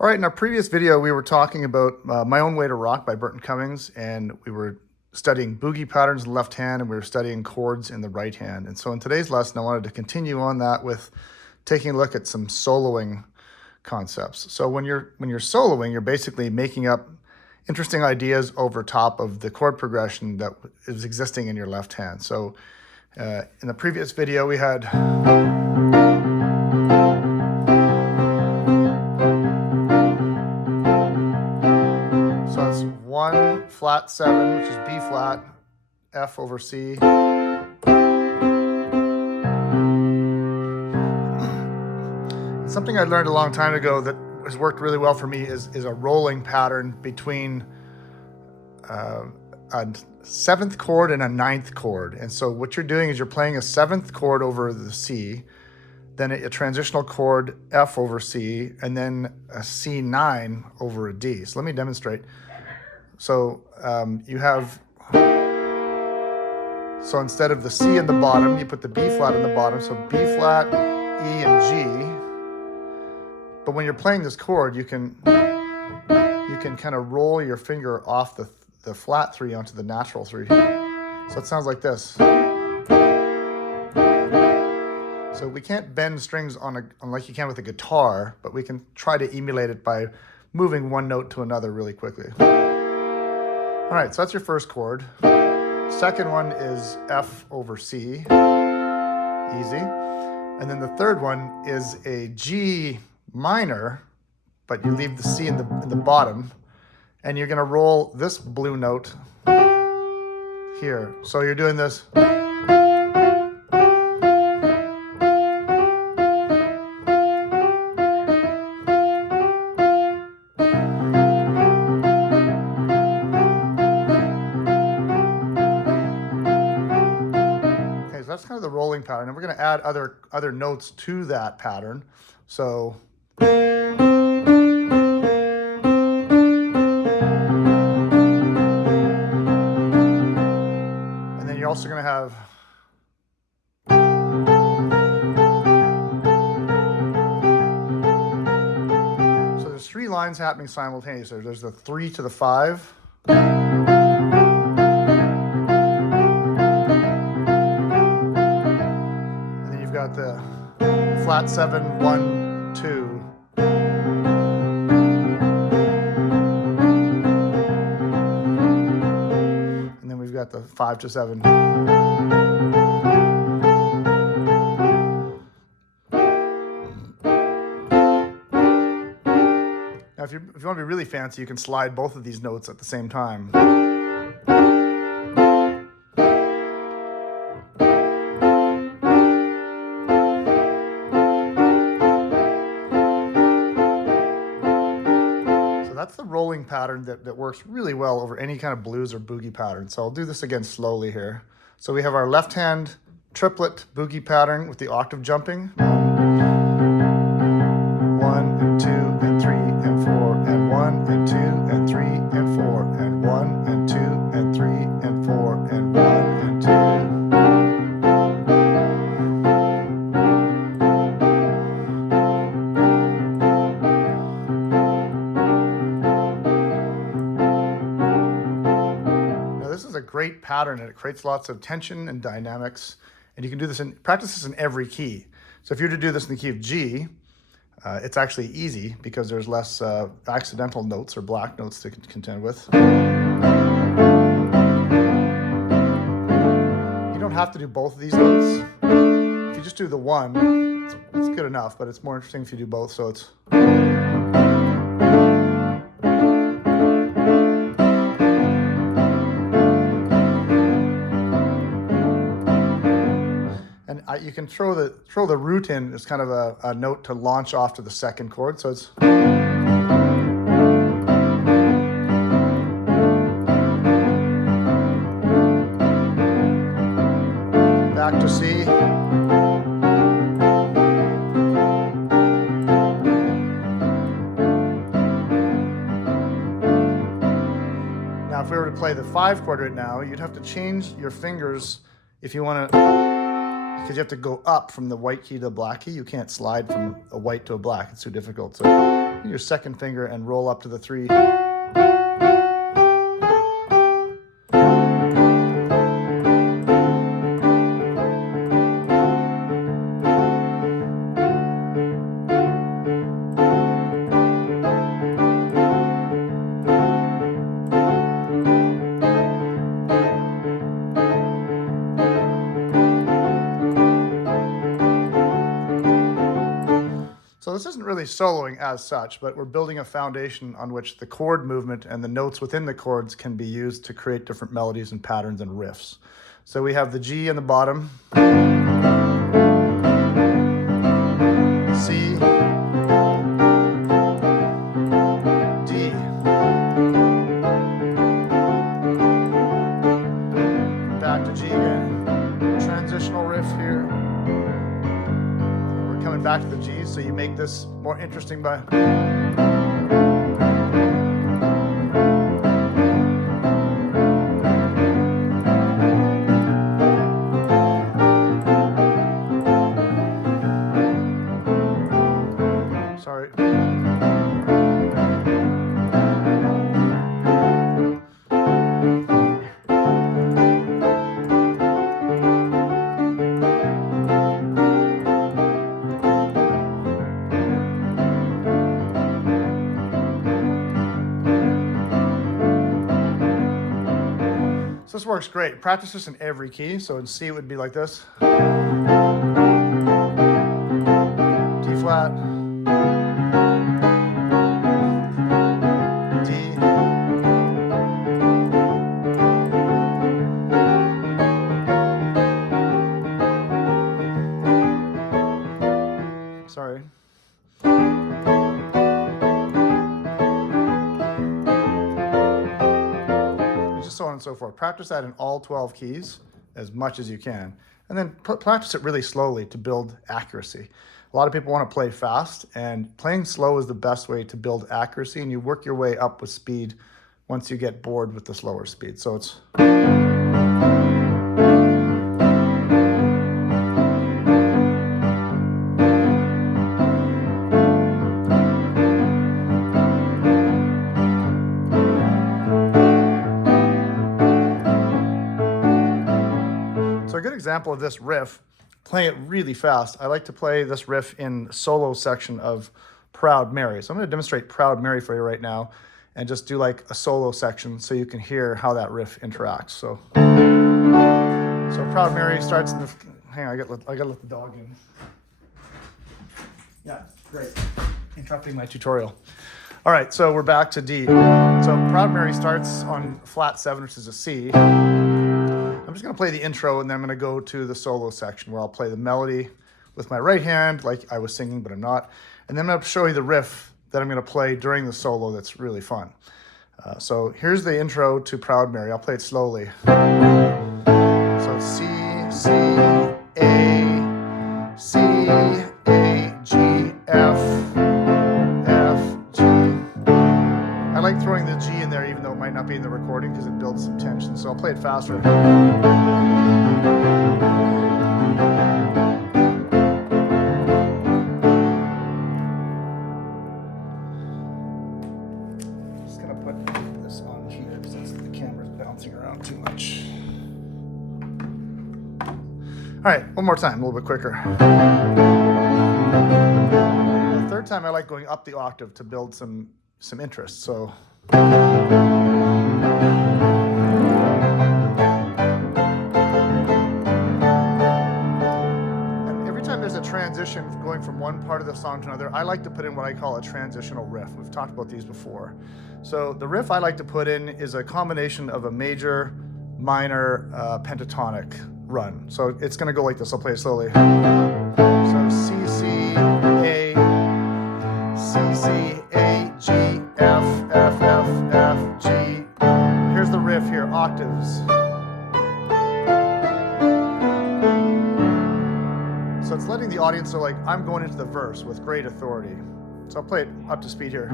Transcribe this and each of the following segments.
All right, in our previous video, we were talking about My Own Way to Rock by Burton Cummings, and we were studying boogie patterns in the left hand, and we were studying chords in the right hand. And so in today's lesson, I wanted to continue on that with taking a look at some soloing concepts. So when you're soloing, you're basically making up interesting ideas over top of the chord progression that is existing in your left hand. So in the previous video, we had... one flat 7, which is B flat, F over C. Something I learned a long time ago that has worked really well for me is a rolling pattern between a 7th chord and a 9th chord. And so what you're doing is you're playing a 7th chord over the C, then a transitional chord F over C, and then a C9 over a D. So let me demonstrate. So you have, so instead of the C in the bottom, you put the B flat in the bottom, so B flat, E, and G. But when you're playing this chord, you can kind of roll your finger off the flat 3 onto the natural 3. So it sounds like this. So we can't bend strings on like you can with a guitar, but we can try to emulate it by moving one note to another really quickly. All right, so that's your first chord. Second one is F over C, easy. And then the third one is a G minor, but you leave the C in the bottom, and you're gonna roll this blue note here. So you're doing this. That's kind of the rolling pattern, and we're going to add other notes to that pattern. So and then you're also going to have so there's 3 lines happening simultaneously. There's the 3 to the 5. Got the flat 7, 1, 2. And then we've got the 5 to 7. Now if you want to be really fancy, you can slide both of these notes at the same time. That's the rolling pattern that works really well over any kind of blues or boogie pattern. So I'll do this again slowly here. So we have our left hand triplet boogie pattern with the octave jumping. 1 and 2 and 3 and 4 and 1 and 2 and 3 and 4 and 1 and 2 and 3 and 4 and 1 and 2. Great pattern, and it creates lots of tension and dynamics, and you can do this practice this in every key. So if you're to do this in the key of G, it's actually easy because there's less accidental notes or black notes to contend with. You don't have to do both of these notes. If you just do the one, it's good enough, but it's more interesting if you do both. So it's you can throw the root in as kind of a note to launch off to the second chord. So it's back to C. Now if we were to play the 5 chord right now, you'd have to change your fingers if you want to because you have to go up from the white key to the black key. You can't slide from a white to a black. It's too difficult. So your second finger and roll up to the 3. So this isn't really soloing as such, but we're building a foundation on which the chord movement and the notes within the chords can be used to create different melodies and patterns and riffs. So we have the G in the bottom, C, D, back to G again, transitional riff here. Coming back to the G's, so you make this more interesting by sorry. So this works great. Practice this in every key. So in C it would be like this. D flat. D. Sorry. So on and so forth. Practice that in all 12 keys as much as you can. And then practice it really slowly to build accuracy. A lot of people want to play fast, and playing slow is the best way to build accuracy, and you work your way up with speed once you get bored with the slower speed. So it's... So a good example of this riff, playing it really fast, I like to play this riff in solo section of Proud Mary. So I'm going to demonstrate Proud Mary for you right now and just do like a solo section so you can hear how that riff interacts. So Proud Mary starts in the... Hang on, I gotta let the dog in. Yeah, great. Interrupting my tutorial. All right, so we're back to D. So Proud Mary starts on flat 7, which is a C. I'm just going to play the intro, and then I'm going to go to the solo section where I'll play the melody with my right hand like I was singing, but I'm not. And then I'm going to show you the riff that I'm going to play during the solo that's really fun. So here's the intro to Proud Mary. I'll play it slowly. So C, C, A, C, A, G, F, F, G. I like throwing the G in there even though it might not be in the recording because it builds some tension. So I'll play it faster. Just gonna put this on here since the camera's bouncing around too much. All right, one more time, a little bit quicker. The third time I like going up the octave to build some interest. So and every time there's a transition going from one part of the song to another, I like to put in what I call a transitional riff. We've talked about these before. So the riff I like to put in is a combination of a major, minor, pentatonic run. So it's going to go like this. I'll play it slowly. So C, C, A, C, C, A, G, F, F, F, F, G. Here's the riff here, octaves. So it's letting the audience know, like, I'm going into the verse with great authority. So I'll play it up to speed here.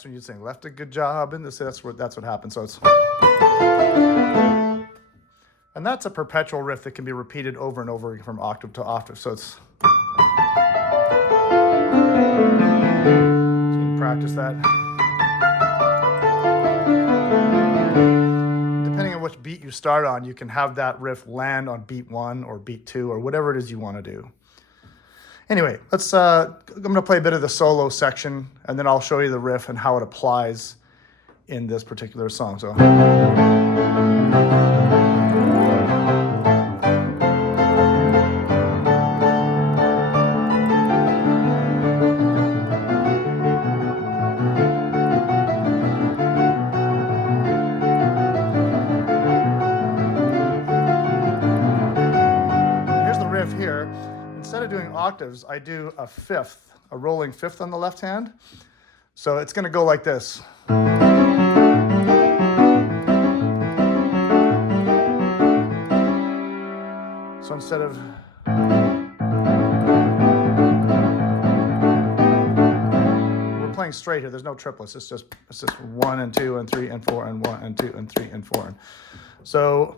that's when you'd sing, left a good job in this. That's what happens. So it's, and that's a perpetual riff that can be repeated over and over from octave to octave. So it's, so you can practice that. Depending on which beat you start on, you can have that riff land on beat 1 or beat 2 or whatever it is you want to do. Anyway, let's. I'm going to play a bit of the solo section, and then I'll show you the riff and how it applies in this particular song. So. Here, instead of doing octaves, I do a fifth, a rolling fifth on the left hand. So it's going to go like this. So instead of we're playing straight here, there's no triplets. It's just 1 and 2 and 3 and 4 and 1 and 2 and 3 and 4. So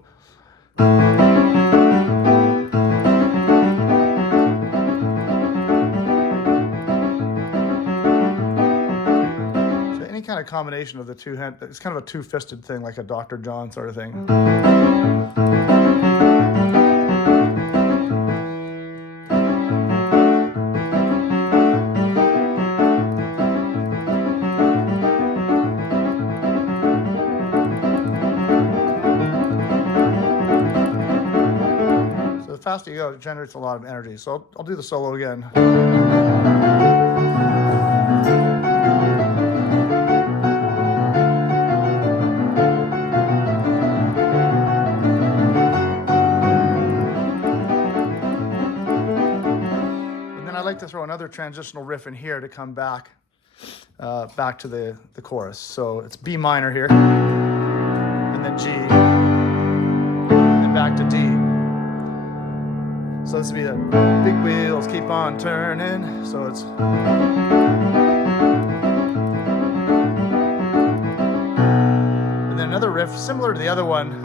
kind of combination of the two hand, it's kind of a two-fisted thing, like a Dr. John sort of thing. So the faster you go, it generates a lot of energy. So I'll do the solo again. To throw another transitional riff in here to come back to the chorus. So it's B minor here, and then G, and back to D. So this would be the big wheels keep on turning. So it's, and then another riff similar to the other one.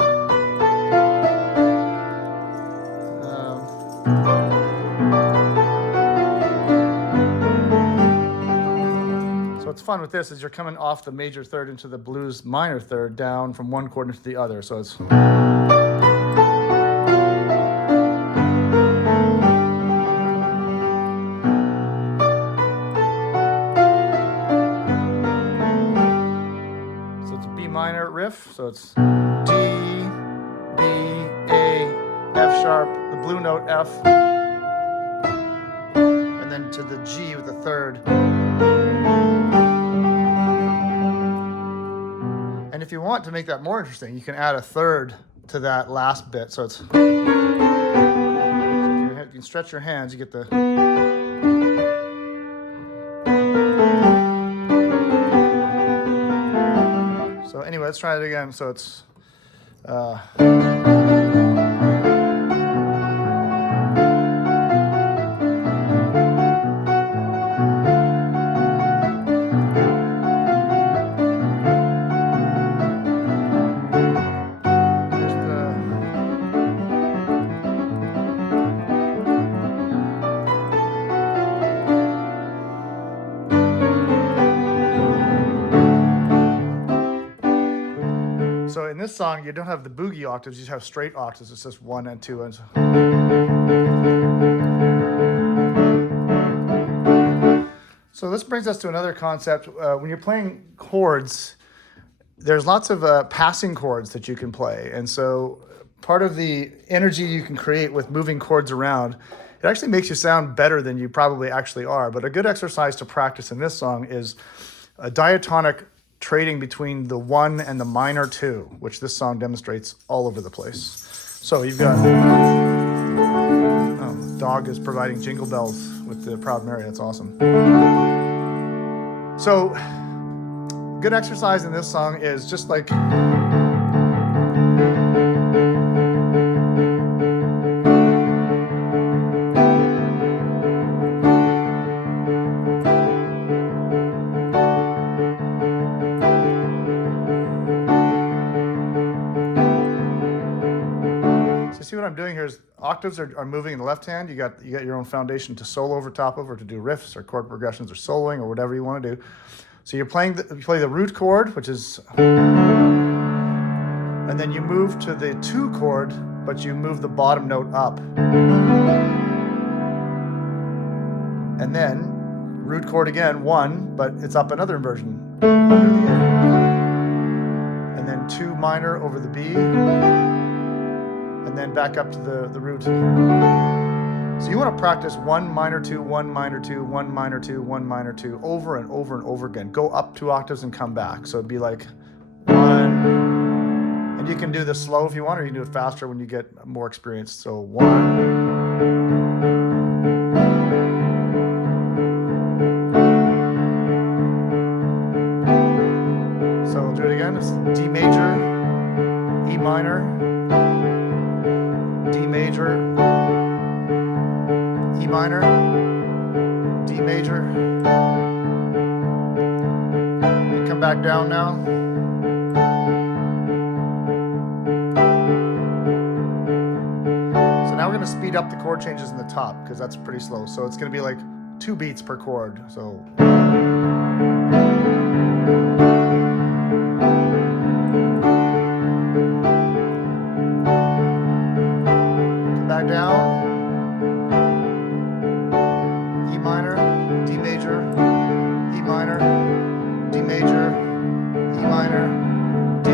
What's fun with this is you're coming off the major third into the blues minor third down from one chord into the other. So it's. So it's a B minor riff. So it's D, B, A, F sharp, the blue note F, and then to the G with the third. And if you want to make that more interesting, you can add a third to that last bit. So it's, so you can stretch your hands, you get the. So anyway, let's try it again. So it's. So in this song, you don't have the boogie octaves, you just have straight octaves. It's just 1 and 2 and so. So this brings us to another concept. When you're playing chords, there's lots of passing chords that you can play. And so part of the energy you can create with moving chords around, it actually makes you sound better than you probably actually are. But a good exercise to practice in this song is a diatonic trading between the 1 and the minor 2, which this song demonstrates all over the place. So you've got, oh, dog is providing jingle bells with the Proud Mary. That's awesome. So good exercise in this song is just like, see what I'm doing here is octaves are moving in the left hand. You got your own foundation to solo over top of, or to do riffs or chord progressions or soloing or whatever you want to do. So you play the root chord, which is, and then you move to the 2 chord, but you move the bottom note up. And then root chord again, 1, but it's up another inversion under the A. And then 2 minor over the B, and then back up to the root. So you want to practice 1 minor 2, 1 minor 2, 1 minor 2, 1 minor 2 over and over and over again. Go up 2 octaves and come back. So it'd be like 1, and you can do this slow if you want, or you can do it faster when you get more experience. So 1. So we'll do it again. It's D major, E minor, D major, E minor, D major, and come back down now. So now we're going to speed up the chord changes in the top, because that's pretty slow. So it's going to be like 2 beats per chord. So come back down. E minor, D major, E minor, D major, E minor, D.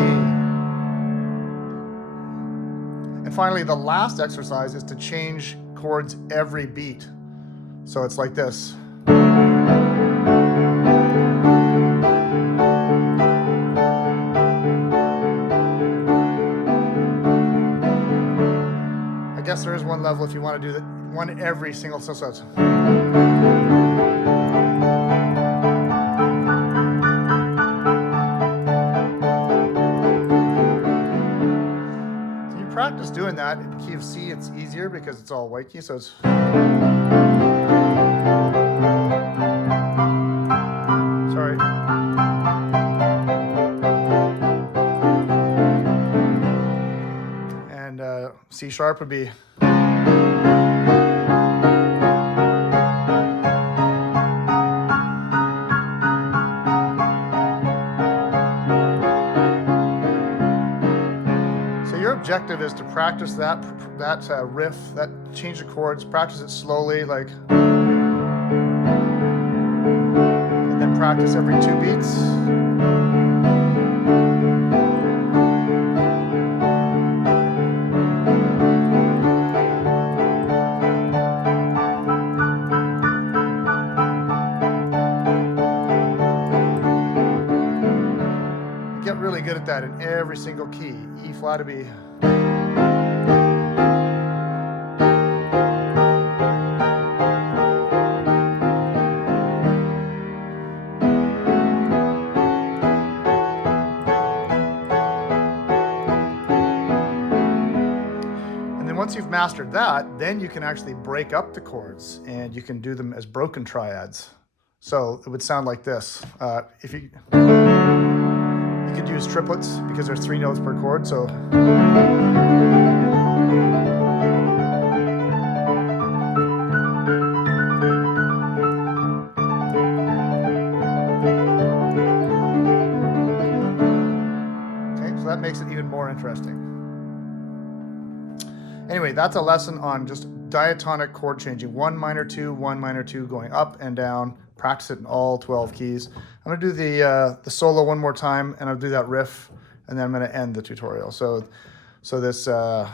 And finally, the last exercise is to change chords every beat. So it's like this. I guess there is one level if you want to do that, one every single, so it's. Practice doing that in key of C. It's easier because it's all white key, so it's. Sorry. And C sharp would be. Objective is to practice that riff, that change of chords, practice it slowly, like, and then practice every 2 beats. Get really good at that in every single key. E flat to B. Once you've mastered that, then you can actually break up the chords and you can do them as broken triads. So it would sound like this. If you could use triplets because there's 3 notes per chord. So okay, so that makes it even more interesting. Anyway, that's a lesson on just diatonic chord changing. 1 minor 2, 1 minor 2, going up and down. Practice it in all 12 keys. I'm going to do the solo one more time, and I'll do that riff, and then I'm going to end the tutorial. So this the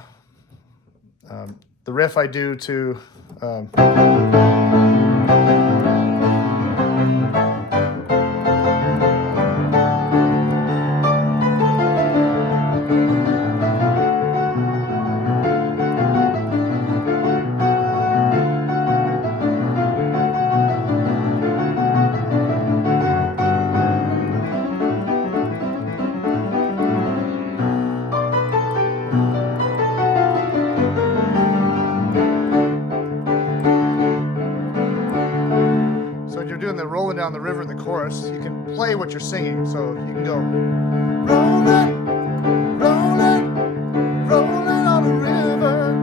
riff I do to. Rolling down the river in the chorus, you can play what you're singing. So you can go rolling, rolling, rolling on the river.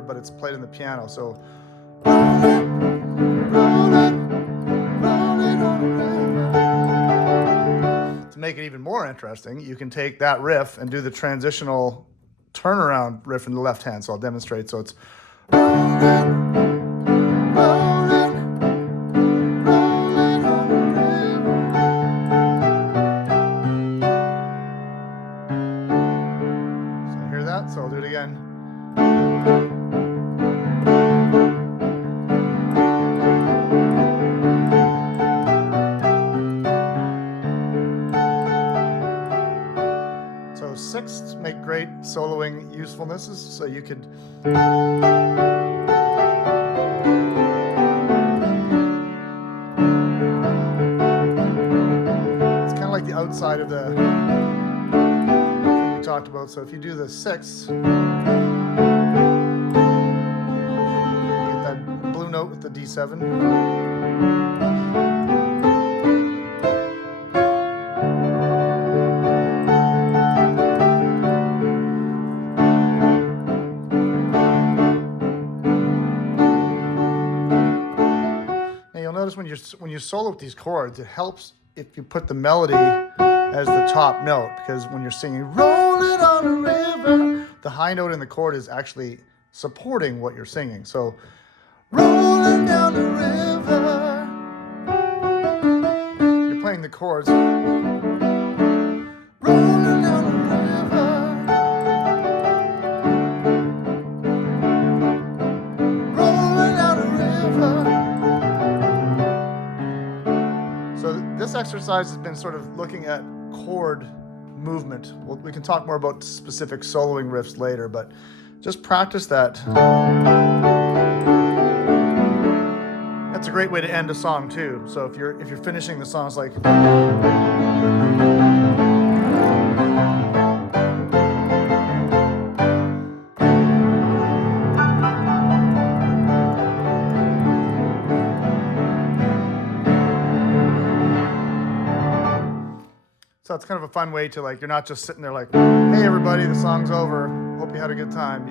river, but it's played in the piano. So to make it even more interesting, you can take that riff and do the transitional turnaround riff in the left hand. So I'll demonstrate. So it's so I'll do it again. So sixths make great soloing usefulnesses. So you could it's kind of like the outside of the we talked about. So if you do the sixths, note with the D7. Now you'll notice when you solo with these chords, it helps if you put the melody as the top note, because when you're singing "Rolling on a River," the high note in the chord is actually supporting what you're singing. So rolling down the river. You're playing the chords. Rolling down the river. Rolling down the river. So this exercise has been sort of looking at chord movement. We can talk more about specific soloing riffs later, but just practice that. That's a great way to end a song too. So if you're finishing the song, it's like so it's kind of a fun way to, like, you're not just sitting there like, hey everybody, the song's over. Hope you had a good time.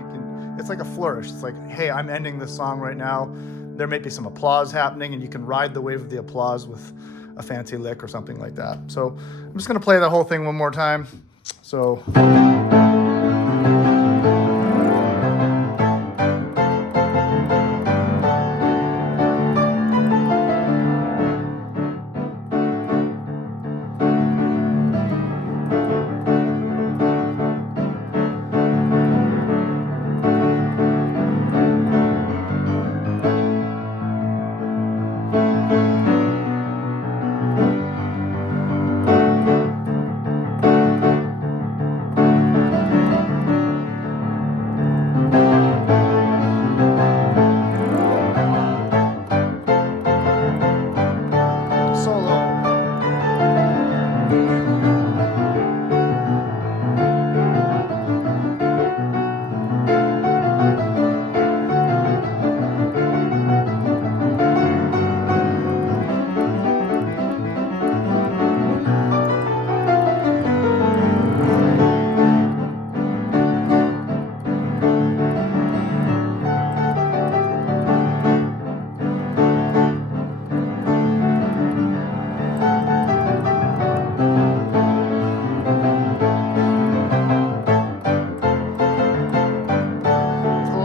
It's like a flourish. It's like, hey, I'm ending this song right now. There may be some applause happening, and you can ride the wave of the applause with a fancy lick or something like that. So I'm just going to play the whole thing one more time. So.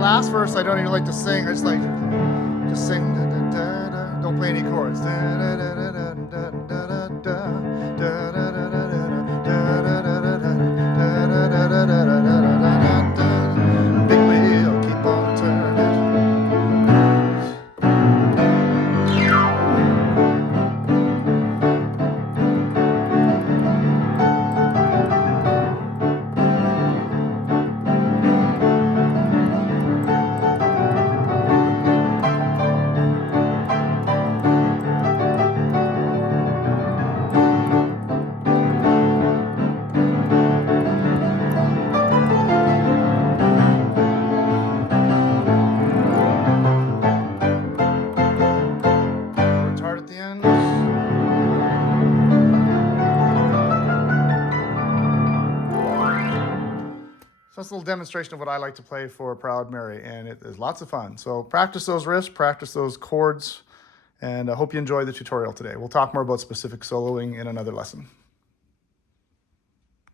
last verse I don't even like to sing. I just like just sing. Da, da, da, da. Don't play any chords. Da, da, da, da, da, da, da, da, da, da, da, da, big wheel, keep on turning. So that's a little demonstration of what I like to play for Proud Mary, and it is lots of fun. So practice those riffs, practice those chords, and I hope you enjoyed the tutorial today. We'll talk more about specific soloing in another lesson.